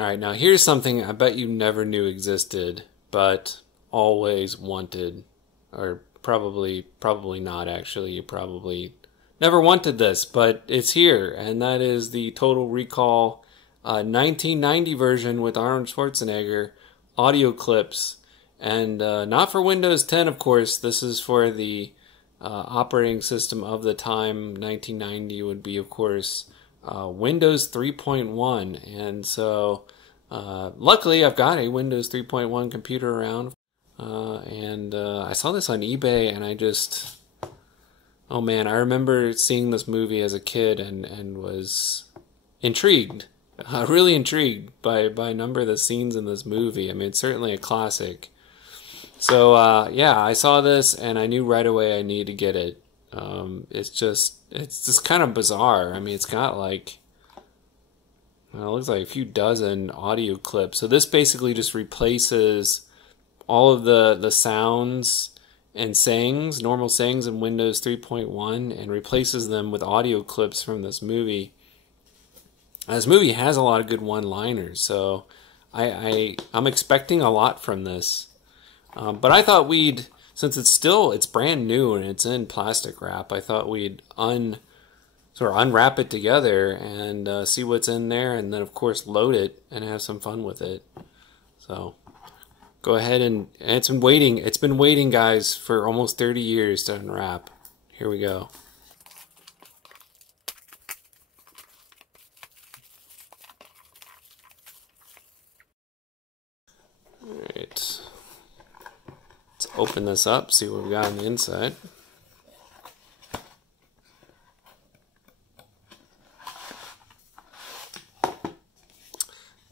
Alright, now here's something I bet you never knew existed, but always wanted. Or probably not actually. You probably never wanted this, but it's here. And that is the Total Recall 1990 version with Arnold Schwarzenegger, audio clips. And not for Windows 10, of course. This is for the operating system of the time. 1990 would be, of course, Windows 3.1. And so luckily I've got a Windows 3.1 computer around, and I saw this on eBay, and I just, oh man, I remember seeing this movie as a kid and was intrigued, really intrigued by a number of the scenes in this movie. I mean, it's certainly a classic. So yeah, I saw this and I knew right away I needed to get it. It's just kind of bizarre. I mean, it's got like, well, it looks like a few dozen audio clips. So this basically just replaces all of the sounds and sayings, normal sayings in Windows 3.1, and replaces them with audio clips from this movie. This movie has a lot of good one-liners, so I'm expecting a lot from this. But I thought since it's brand new and it's in plastic wrap, I thought we'd sort of unwrap it together and see what's in there, and then of course load it and have some fun with it. So go ahead and it's been waiting guys for almost 30 years to unwrap. Here we go. Alright. Let's open this up, see what we got on the inside.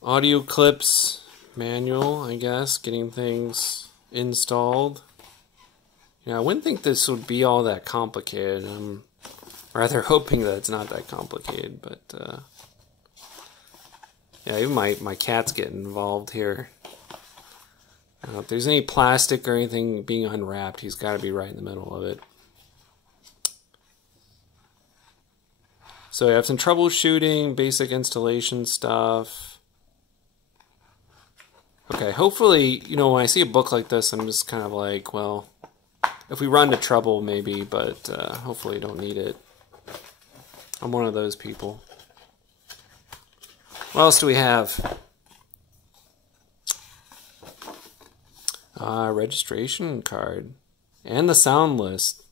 Audio clips manual, I guess, getting things installed. Yeah, I wouldn't think this would be all that complicated. I'm rather hoping that it's not that complicated, but yeah, even my cat's getting involved here. If there's any plastic or anything being unwrapped, he's got to be right in the middle of it. So I have some troubleshooting, basic installation stuff. Okay, hopefully, you know, when I see a book like this, I'm just kind of like, well, if we run into trouble, maybe, but hopefully you don't need it. I'm one of those people. What else do we have? Registration card. And the sound list.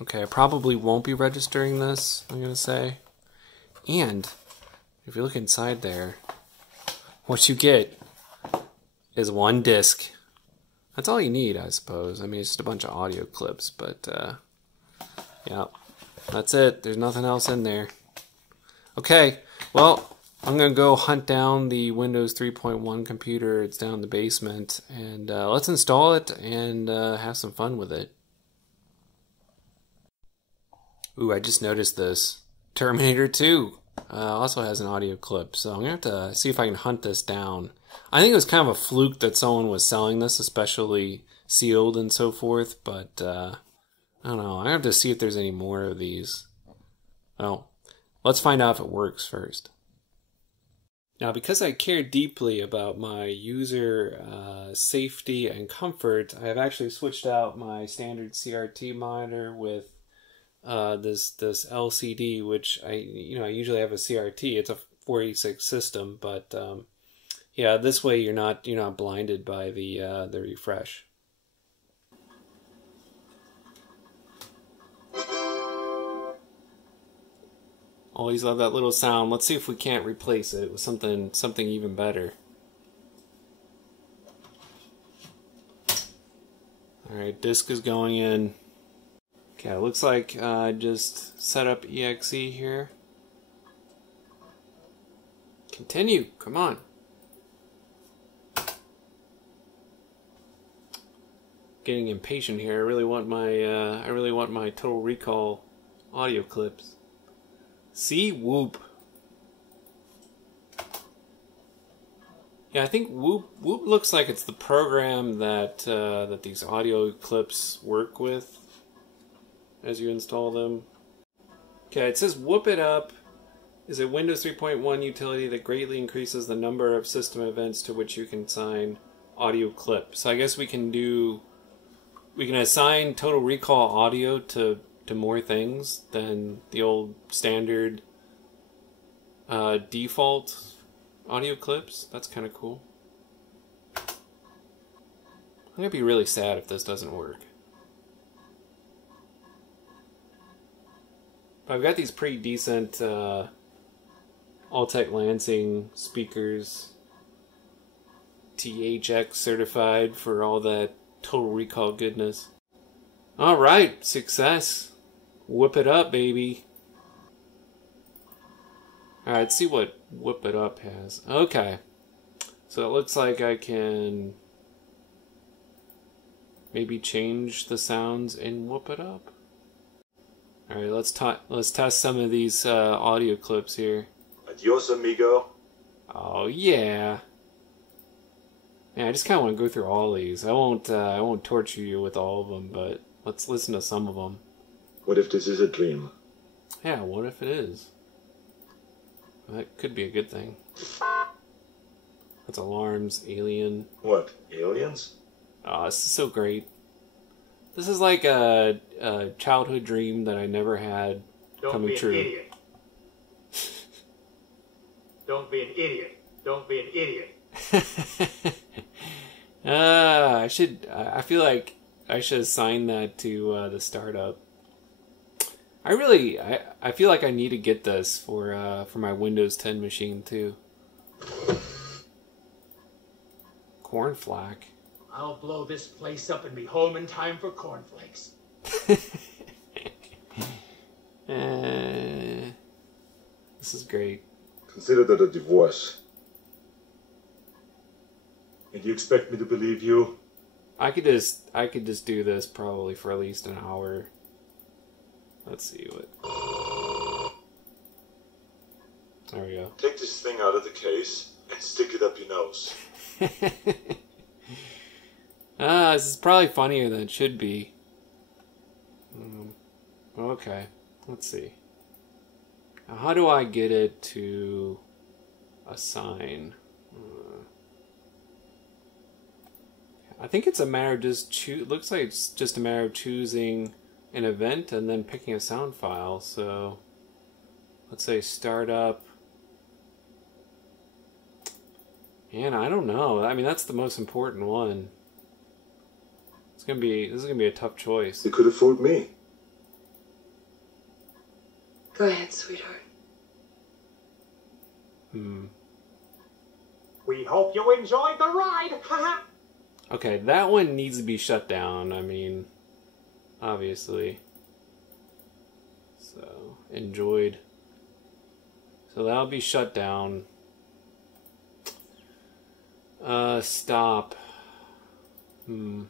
Okay, I probably won't be registering this, I'm going to say. And if you look inside there, what you get is one disc. That's all you need, I suppose. I mean, it's just a bunch of audio clips, but yeah, that's it. There's nothing else in there. Okay, well, I'm going to go hunt down the Windows 3.1 computer. It's down in the basement, and let's install it and have some fun with it. Ooh, I just noticed this. Terminator 2 also has an audio clip, so I'm going to have to see if I can hunt this down. I think it was kind of a fluke that someone was selling this, especially sealed and so forth, but I don't know. I have to see if there's any more of these. Well, let's find out if it works first. Now, because I care deeply about my user safety and comfort, I have actually switched out my standard CRT monitor with this LCD, which I usually have a CRT. It's a 486 system, but yeah, this way you're not blinded by the refresh. Always love that little sound. Let's see if we can't replace it with something even better. Alright, disk is going in. Okay, it looks like I just set up exe here. Continue, come on. Getting impatient here. I really want my Total Recall audio clips. See, Whoop. Yeah, I think Whoop looks like it's the program that that these audio clips work with as you install them. Okay, it says whoop it up is a Windows 3.1 utility that greatly increases the number of system events to which you can assign audio clips. So I guess we can assign Total Recall audio to more things than the old standard default audio clips. That's kind of cool. I'm gonna be really sad if this doesn't work. But I've got these pretty decent Altec Lansing speakers, THX certified for all that Total Recall goodness. Alright, success. Whip it up, baby. Alright, let's see what Whip It Up has. Okay. So it looks like I can maybe change the sounds in Whip It Up. Alright, let's test some of these audio clips here. Adios, amigo. Oh yeah. Yeah, I just kind of want to go through all these. I won't torture you with all of them, but let's listen to some of them. What if this is a dream? Yeah, what if it is? That could be a good thing. That's alarms, alien. What, aliens? Oh, this is so great. This is like a childhood dream that I never had coming true. Don't be an idiot. Don't be an idiot. Don't be an idiot. I feel like I should assign that to the startup. I feel like I need to get this for my Windows 10 machine too. Cornflack. I'll blow this place up and be home in time for cornflakes. This is great. Consider that a divorce. And you expect me to believe you? I could just do this probably for at least an hour. Let's see what. There we go. Take this thing out of the case and stick it up your nose. This is probably funnier than it should be. Okay, let's see. Now, how do I get it to assign? I think it's a matter of just looks like it's just a matter of choosing an event and then picking a sound file. So let's say startup. And I don't know. I mean, that's the most important one. This is gonna be a tough choice. You could have fooled me. Go ahead, sweetheart. We hope you enjoyed the ride. Haha. Okay, that one needs to be shut down. I mean, obviously. So, enjoyed. So that'll be shut down. Stop. Man,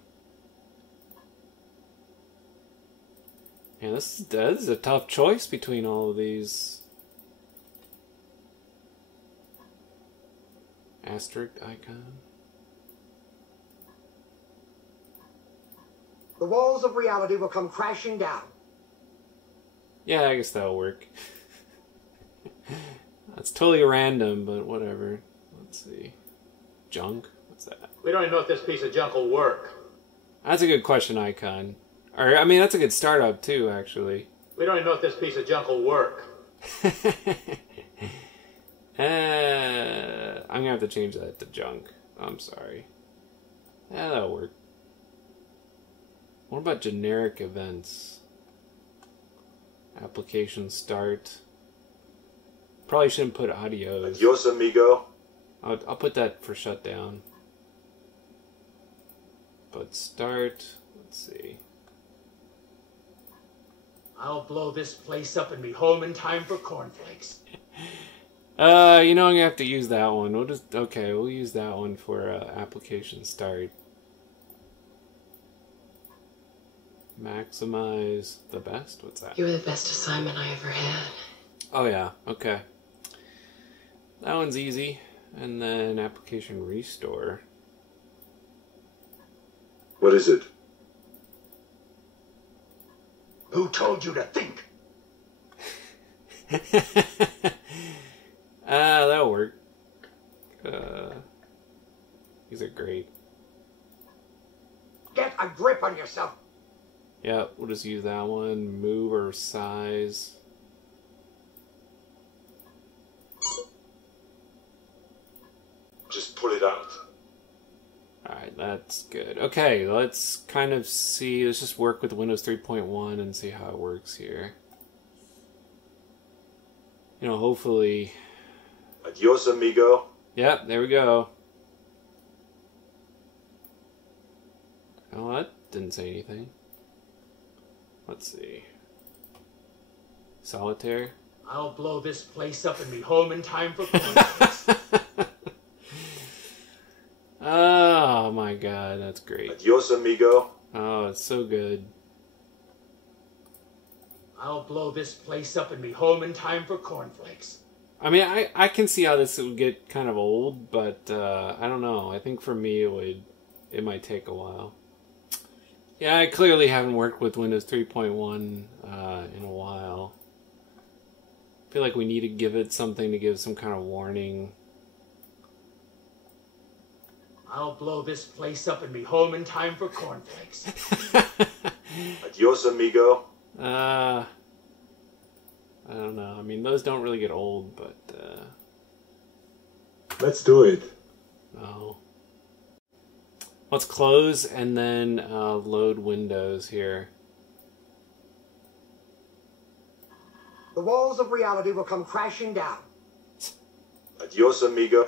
this is a tough choice between all of these. Asterisk icon. The walls of reality will come crashing down. Yeah, I guess that'll work. That's totally random, but whatever. Let's see. Junk? What's that? We don't even know if this piece of junk will work. That's a good question icon. Or, I mean, that's a good startup too, actually. We don't even know if this piece of junk will work. I'm gonna have to change that to junk. I'm sorry. Yeah, that'll work. What about generic events? Application start. Probably shouldn't put audios. Adios, amigo. I'll put that for shutdown. But start, let's see. I'll blow this place up and be home in time for cornflakes. I'm gonna have to use that one. We'll use that one for application start. Maximize the best? What's that? You were the best assignment I ever had. Oh yeah, okay. That one's easy. And then application restore. What is it? Who told you to think? are great. Get a grip on yourself. Yeah, we'll just use that one. Move or size. Just pull it out. Alright, that's good. Okay, let's kind of see. Let's just work with Windows 3.1 and see how it works here. You know, hopefully... Adios, amigo. Yep, there we go. Oh, that didn't say anything. Let's see. Solitaire. I'll blow this place up and be home in time for Christmas. Oh my god, that's great. Adios, amigo. Oh, it's so good. I'll blow this place up and be home in time for cornflakes. I mean, I can see how this would get kind of old, but I don't know. I think for me it might take a while. Yeah, I clearly haven't worked with Windows 3.1 in a while. I feel like we need to give it something to give some kind of warning. I'll blow this place up and be home in time for cornflakes. Adios, amigo. I don't know. I mean, those don't really get old, but Let's do it. no. Let's close and then load Windows here. The walls of reality will come crashing down. Adios, amigo.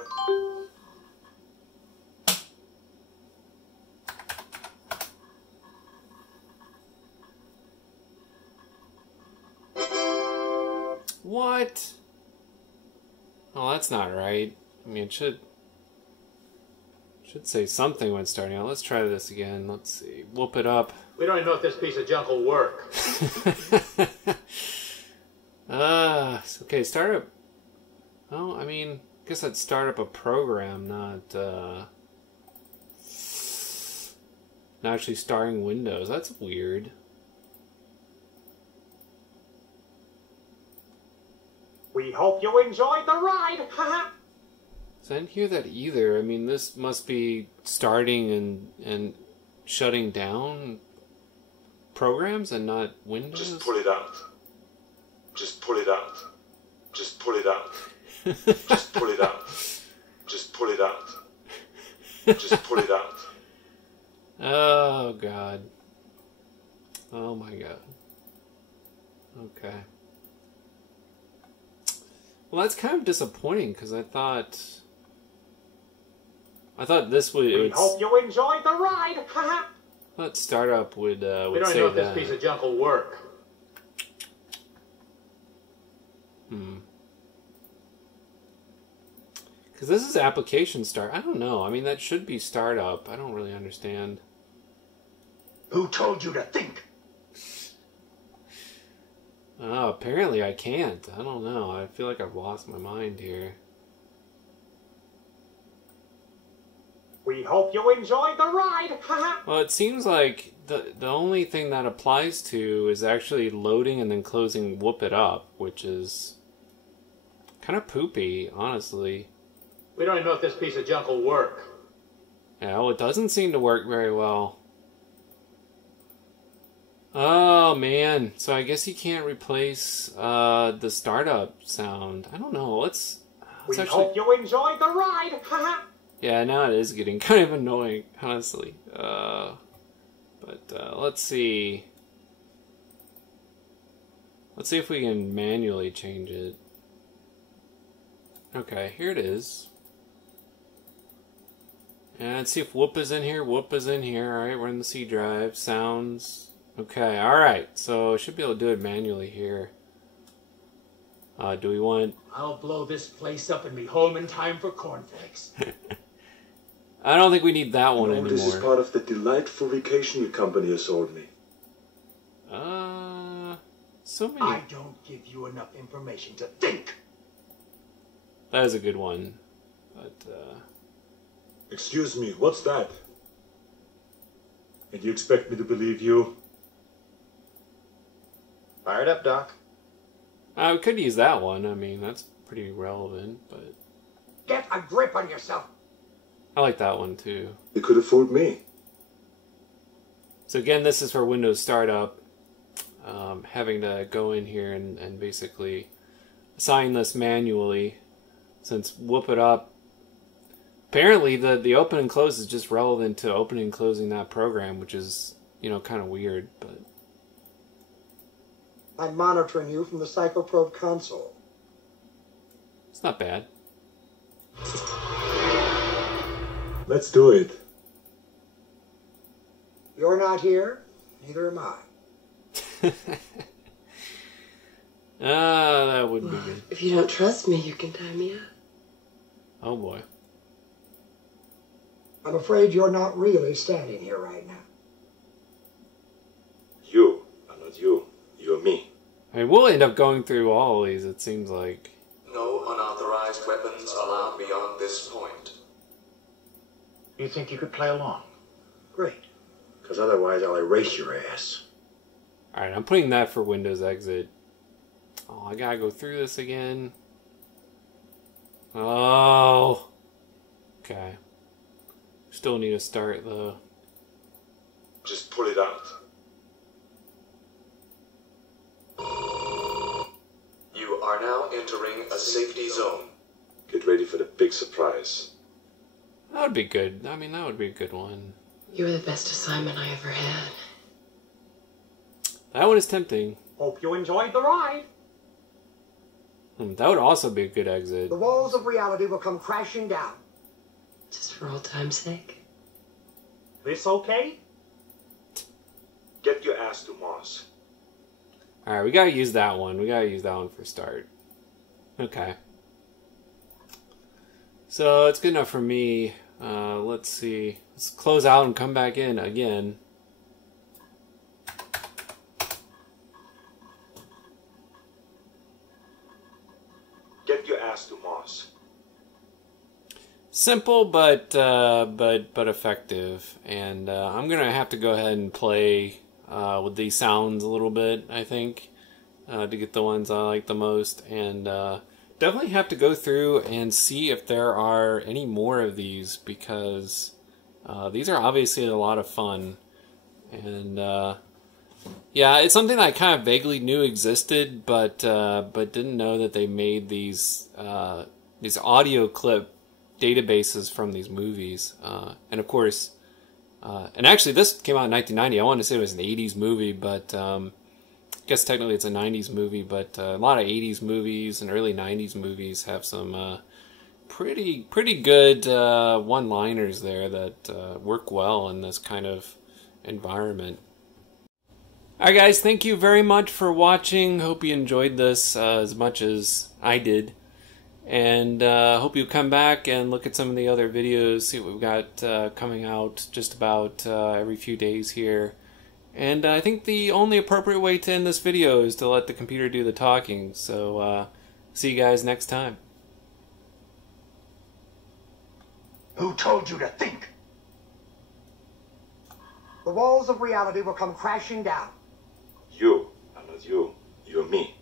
What? Oh, that's not right. I mean, it should say something when starting out. Let's try this again. Let's see. Whoop it up. We don't even know if this piece of junk will work. Okay, start up. Oh, I mean, I guess I'd start up a program, not actually starting Windows. That's weird. We hope you enjoyed the ride. So I didn't hear that either. I mean, this must be starting and shutting down programs and not Windows. Just pull it out. Just pull it out. Just pull it out. Just pull it out. Just pull it out. Just pull it out. Oh, God. Oh, my God. Okay. Well, that's kind of disappointing, because I thought this would... We hope you enjoyed the ride. I thought startup would We don't say even know if that. this piece of junk will work. Because this is application start. I don't know. I mean, that should be startup. I don't really understand. Who told you to think? Oh, apparently I can't. I don't know. I feel like I've lost my mind here. We hope you enjoyed the ride. Well, it seems like the only thing that applies to is actually loading and then closing Whoop It Up, which is kind of poopy, honestly. We don't even know if this piece of junk will work. Yeah, well, it doesn't seem to work very well. Oh, man. So I guess you can't replace the startup sound. I don't know. Let's We actually... hope you enjoyed the ride. Yeah, now it is getting kind of annoying, honestly. But let's see. Let's see if we can manually change it. Okay, here it is. And let's see if Whoop is in here. Whoop is in here. Alright, we're in the C drive. Sounds. Okay, alright. So I should be able to do it manually here. Do we want... I'll blow this place up and be home in time for cornflakes. I don't think we need that one anymore. This is part of the delightful vacation your company has sold me. So many... I don't give you enough information to think. That is a good one. But, Excuse me, what's that? And you expect me to believe you? Fire it up, Doc. we could use that one. I mean, that's pretty relevant, but... Get a grip on yourself. I like that one too. You could have fooled me. So again, this is for Windows startup. Having to go in here and basically assign this manually, since Whoop It Up, apparently the open and close is just relevant to opening and closing that program, which is, you know, kind of weird, but... I'm monitoring you from the Psychoprobe console. It's not bad. Let's do it. You're not here, neither am I. That wouldn't be good. If you don't trust me, you can tie me up. Oh boy. I'm afraid you're not really standing here right now. You are not you. You're me. I mean, we'll end up going through all of these, it seems like. No unauthorized weapons allowed beyond this point. You think you could play along? Great. Because otherwise I'll erase your ass. Alright, I'm putting that for Windows Exit. Oh, I gotta go through this again. Oh. Okay. Still need to start though. Just pull it out. You are now entering a safety zone. Get ready for the big surprise. That would be good. I mean, that would be a good one. You were the best assignment I ever had. That one is tempting. Hope you enjoyed the ride. That would also be a good exit. The walls of reality will come crashing down. Just for old time's sake. This okay? Get your ass to Mars. Alright, we gotta use that one. We gotta use that one for start. Okay. So, it's good enough for me. Let's see. Let's close out and come back in again. Get your ass to Mars. Simple, but effective. And I'm gonna have to go ahead and play with these sounds a little bit, I think, to get the ones I like the most. And definitely have to go through and see if there are any more of these, because these are obviously a lot of fun. And yeah, it's something I kind of vaguely knew existed, but didn't know that they made these audio clip databases from these movies. And of course, and actually this came out in 1990. I wanted to say it was an 80s movie, but I guess technically it's a 90s movie. But a lot of 80s movies and early 90s movies have some pretty good one-liners there that work well in this kind of environment. Alright guys, thank you very much for watching. Hope you enjoyed this as much as I did. And hope you come back and look at some of the other videos, see what we've got coming out just about every few days here. And I think the only appropriate way to end this video is to let the computer do the talking. So see you guys next time. Who told you to think? The walls of reality will come crashing down. You are not you. You're me.